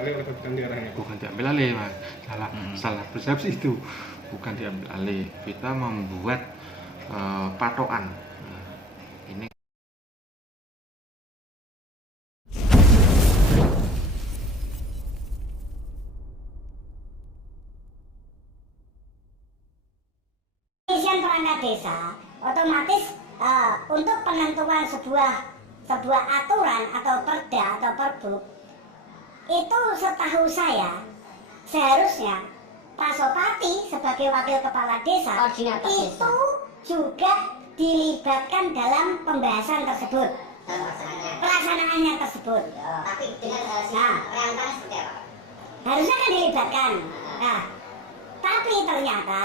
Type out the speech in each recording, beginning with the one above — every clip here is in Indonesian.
alih oleh pimpinan daerahnya. Bukan diambil alih, Mas. Salah persepsi itu. Bukan diambil alih. Kita membuat patokan. Nah, ini Pengisian perangkat desa otomatis untuk penentuan sebuah aturan atau perda atau perbuk itu setahu saya seharusnya Pak Sopati sebagai wakil kepala desa itu juga dilibatkan dalam pembahasan tersebut, pelaksanaannya tersebut. Tapi dengan rangka seperti apa? Harusnya kan dilibatkan. Nah, tapi ternyata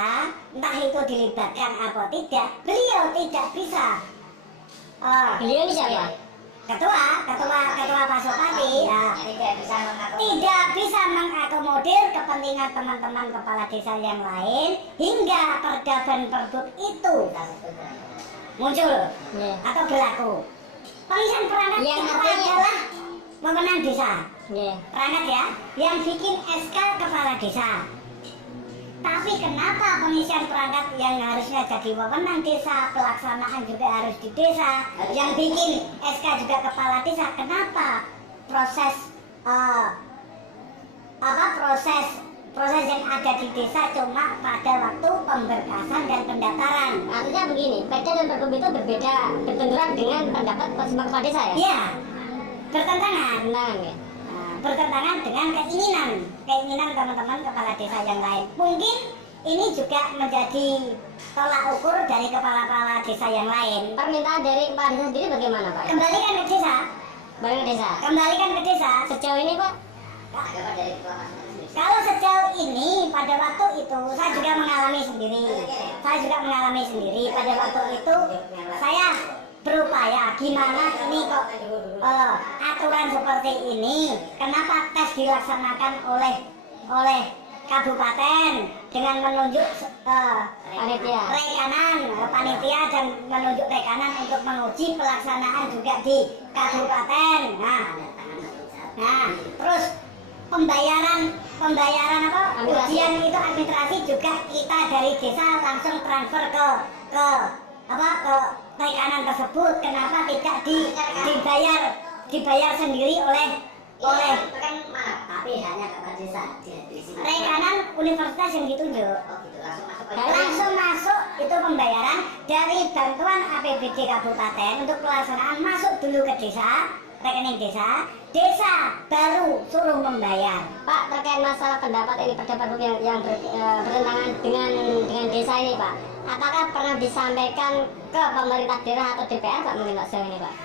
entah itu dilibatkan atau tidak, beliau tidak bisa. Beliau ini siapa? Ketua Pak Sopati Tidak bisa mengakomodir kepentingan teman-teman kepala desa yang lain hingga perda dan perbuk itu muncul atau berlaku. Pengisian perangkat Yang itu artinya- adalah wewenang desa. Perangkat ya, yang bikin SK kepala desa. Tapi kenapa pengisian perangkat yang harusnya jadi wewenang desa, pelaksanaan juga harus di desa, yang bikin SK juga kepala desa, kenapa proses proses yang ada di desa cuma pada waktu pemberkasan dan pendaftaran? Artinya begini, perda dan perbuk itu berbeda, bertentangan dengan pendapat semua kepala desa ya? Iya, bertentangan. Bertentangan dengan keinginan teman-teman kepala desa yang lain. Mungkin ini juga menjadi tolak ukur dari kepala-kepala desa yang lain. Permintaan dari kepala desa sendiri bagaimana Pak? Kembalikan ke desa. Kembalikan ke desa. Sejauh ini Pak? Kalau sejauh ini pada waktu itu saya juga mengalami sendiri. Pada waktu itu saya berupaya gimana ini kok aturan seperti ini, kenapa tes dilaksanakan oleh kabupaten dengan menunjuk panitia dan menunjuk rekanan untuk menguji pelaksanaan juga di kabupaten. Nah, terus pembayaran ujian itu administrasi juga kita dari desa langsung transfer ke rekanan tersebut. Kenapa tidak dibayar sendiri oleh Tapi hanya kepala desa rekanan universitas yang ditunjuk. Langsung masuk itu pembayaran dari bantuan APBD kabupaten untuk pelaksanaan masuk dulu ke desa, rekening desa baru suruh membayar. Pak, terkait masalah pendapat ini pendapat yang bertentangan dengan desa ini Pak, apakah pernah disampaikan ke pemerintah daerah atau DPR Pak mungkin Pak sejauh ini Pak?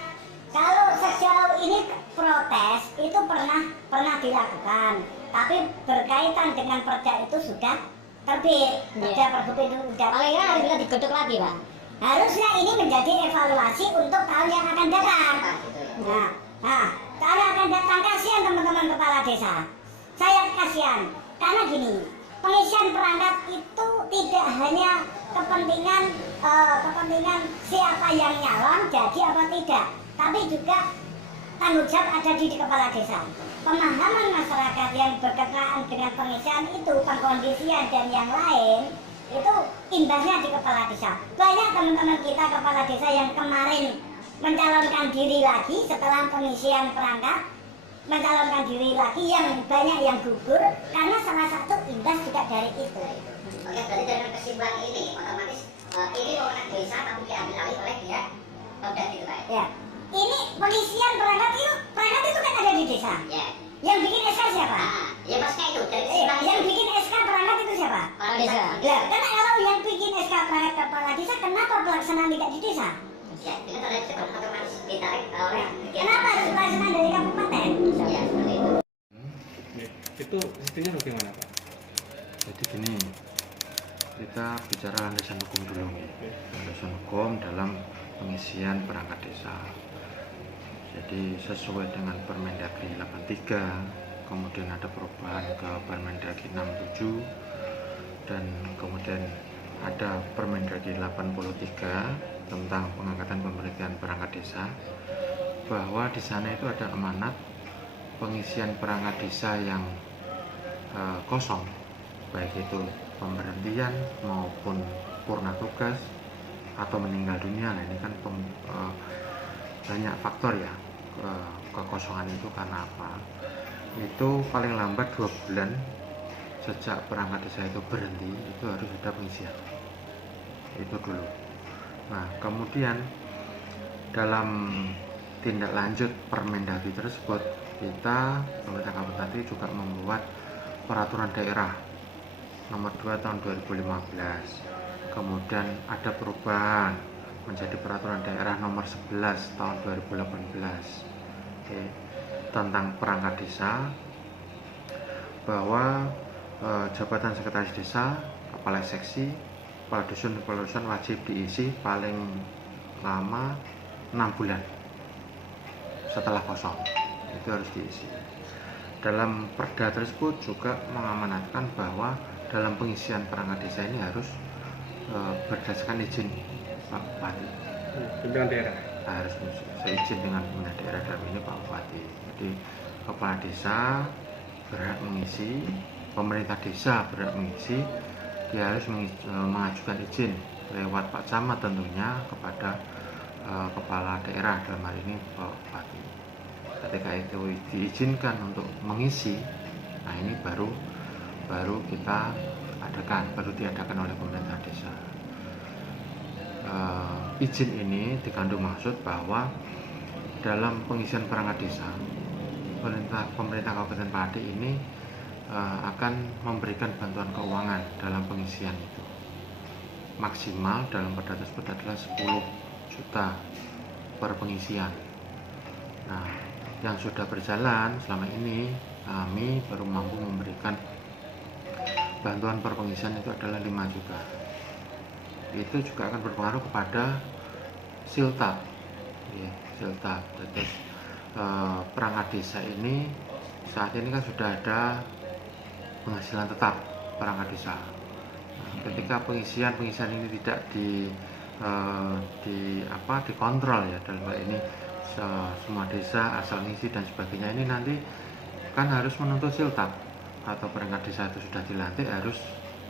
Kalau sejauh ini protes itu pernah dilakukan, tapi berkaitan dengan perda itu sudah terbit. Perda perbuk itu sudah. Paling nggak harus bisa digodok lagi Pak. Harusnya ini menjadi evaluasi untuk tahun yang akan datang. Nah, tahun yang akan datang kasihan teman-teman kepala desa. Saya kasihan karena gini, pengisian perangkat itu tidak hanya kepentingan siapa yang nyalon jadi apa tidak, tapi juga tanggung jawab ada di kepala desa. Pemahaman masyarakat yang berkenaan dengan pengisian itu, pengkondisian dan yang lain itu imbasnya di kepala desa. Banyak teman-teman kita kepala desa yang kemarin mencalonkan diri lagi setelah pengisian perangkat, mencalonkan diri lagi, yang banyak yang gugur karena salah satu imbas juga dari itu. Oke, berarti dengan kesimpulan ini otomatis ini wewenang desa tapi diambil alih oleh pihak Pemda gitu Pak. Ya, ini pengisian perangkat itu kan ada di desa. Ya. Yang bikin SK siapa? Ya pasnya itu dari kesimpulan Yang bikin SK perangkat itu siapa? kepala desa. Ya, karena kalau yang bikin SK perangkat kepala desa, kenapa pelaksanaan tidak di desa? Ya, dengan tanda kutip otomatis ditarik oleh Kenapa harus pelaksanaan dari kabupaten? Ya, seperti itu. Itu sistemnya bagaimana Pak? jadi gini, kita bicara landasan hukum dulu. Landasan hukum dalam pengisian perangkat desa. Jadi sesuai dengan Permendagri 83, kemudian ada perubahan ke Permendagri 67, dan kemudian ada Permendagri 83 tentang pengangkatan pemberhentian perangkat desa, bahwa di sana itu ada amanat pengisian perangkat desa yang kosong, baik itu pemberhentian maupun purna tugas atau meninggal dunia. Nah, ini kan banyak faktor ya, kekosongan itu karena apa? Itu paling lambat 2 bulan sejak perangkat desa itu berhenti, itu harus ada pengisian itu dulu. Nah, kemudian dalam tindak lanjut Permendagri tersebut, kita pemerintah kabupaten juga membuat peraturan daerah nomor 2 tahun 2015. Kemudian ada perubahan menjadi peraturan daerah nomor 11 tahun 2018, oke, tentang perangkat desa, bahwa jabatan sekretaris desa, kepala seksi, kepala dusun wajib diisi paling lama 6 bulan setelah kosong, itu harus diisi. Dalam perda tersebut juga mengamanatkan bahwa dalam pengisian perangkat desa ini harus berdasarkan izin Pak Bupati, pimpinan daerah. harus seizin dengan pimpinan daerah, dalam ini Pak Bupati. Jadi kepala desa berhak mengisi, pemerintah desa berhak mengisi, dia harus mengajukan izin lewat Pak Camat tentunya kepada kepala daerah, dalam hal ini Pak Bupati. Ketika itu diizinkan untuk mengisi, nah ini baru kita diadakan oleh pemerintah desa. Izin ini dikandung maksud bahwa dalam pengisian perangkat desa, pemerintah Kabupaten Pati ini akan memberikan bantuan keuangan dalam pengisian itu. Maksimal dalam perda tersebut adalah 10 juta per pengisian. Nah, yang sudah berjalan selama ini, kami baru mampu memberikan bantuan per pengisian itu adalah 5 juta. Itu juga akan berpengaruh kepada siltap, ya, siltap. Jadi perangkat desa ini saat ini kan sudah ada penghasilan tetap perangkat desa. Nah, ketika pengisian ini tidak dikontrol ya, dalam hal ini semua desa asal ngisi dan sebagainya, ini nanti kan harus menuntut siltap, atau perangkat desa itu sudah dilantik harus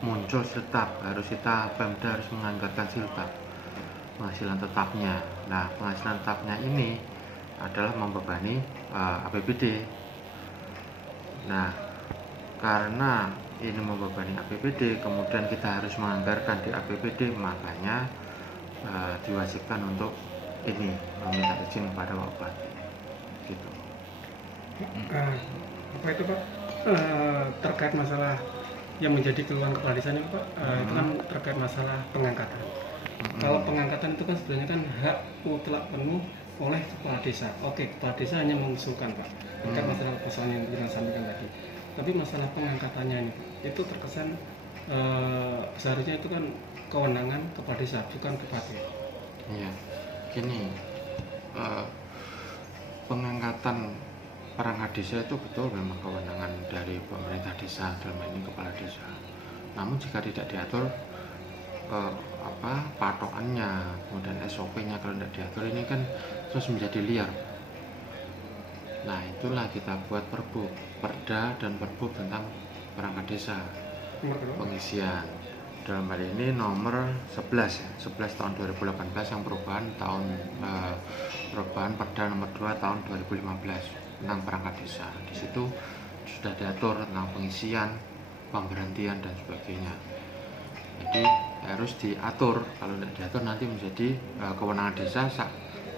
muncul siltap, harus Pemda harus menganggarkan siltap penghasilan tetapnya. Nah, penghasilan tetapnya ini adalah membebani APBD. Nah, karena ini membebani APBD, kemudian kita harus menganggarkan di APBD, makanya diwajibkan untuk ini meminta izin kepada Pak Bupati, gitu. Apa itu Pak? Terkait masalah yang menjadi keluhan kepala desa ini Pak, itu kan terkait masalah pengangkatan. Kalau pengangkatan itu kan sebenarnya kan hak mutlak penuh oleh kepala desa. Oke, kepala desa hanya mengusulkan Pak, terkait masalah persoalan yang kita sampaikan tadi. Tapi masalah pengangkatannya ini Pak, itu terkesan seharusnya itu kan kewenangan kepala desa, bukan bupati. Iya, gini, pengangkatan perangkat desa itu betul memang kewenangan dari pemerintah desa, dalam hal ini kepala desa. Namun jika tidak diatur patokannya, kemudian SOP-nya kalau tidak diatur, ini kan terus menjadi liar. Nah, itulah kita buat perda dan perbuk tentang perangkat desa pengisian. Dalam hal ini nomor 11 ya, 11 tahun 2018 yang perubahan perda nomor 2 tahun 2015 tentang perangkat desa. Di situ sudah diatur tentang pengisian, pemberhentian dan sebagainya. Jadi harus diatur, kalau tidak diatur nanti menjadi kewenangan desa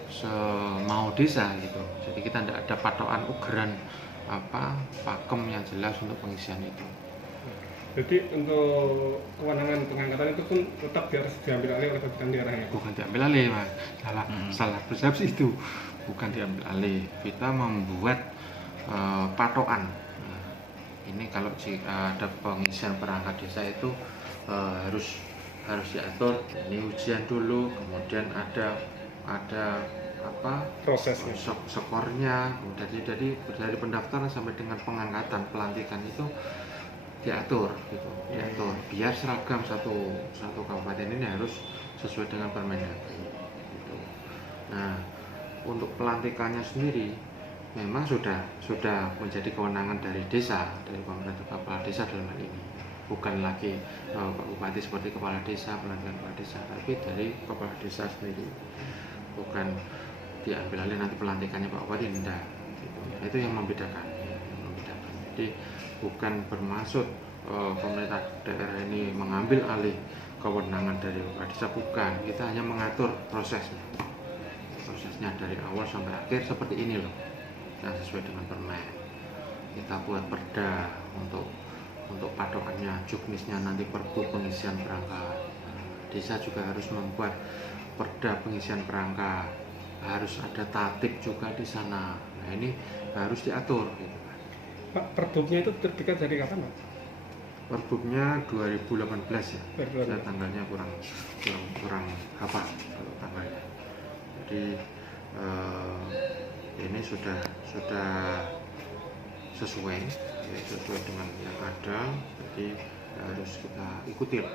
semau desa gitu. Jadi kita tidak ada patokan ugeran pakem yang jelas untuk pengisian itu. Jadi untuk kewenangan pengangkatan itu pun tetap harus diambil alih oleh pimpinan daerah ya? Bukan diambil alih, Mas. Salah persepsi itu. Bukan diambil alih. Kita membuat patokan. Nah, ini kalau ada pengisian perangkat desa itu harus diatur. Ini ujian dulu, kemudian ada prosesnya, skornya. Jadi dari pendaftaran sampai dengan pengangkatan, pelantikan itu diatur gitu, biar seragam satu kabupaten ini harus sesuai dengan Permendagri gitu. Nah, untuk pelantikannya sendiri memang sudah menjadi kewenangan dari desa, dari pemerintah kepala desa dalam hal ini, bukan lagi Pak Bupati seperti kepala desa, pelantikan kepala desa, tapi dari kepala desa sendiri, bukan diambil alih nanti pelantikannya Pak Bupati, tidak gitu. Itu yang membedakan. Jadi bukan bermaksud pemerintah daerah ini mengambil alih kewenangan dari kepala desa, bukan. Kita hanya mengatur prosesnya dari awal sampai akhir seperti ini loh, yang sesuai dengan permen. Kita buat perda untuk patokannya, juknisnya nanti perbu pengisian perangkat. Desa juga harus membuat perda pengisian perangkat, harus ada tatip juga di sana. Nah ini harus diatur gitu. Pak, perbuknya itu terbitkan dari kapan, Pak? Perbuknya 2018 ya. 2018. Saya tanggalnya kurang hafal kalau tanggalnya. Jadi ini sudah sesuai dengan yang ada, jadi harus kita ikuti lah.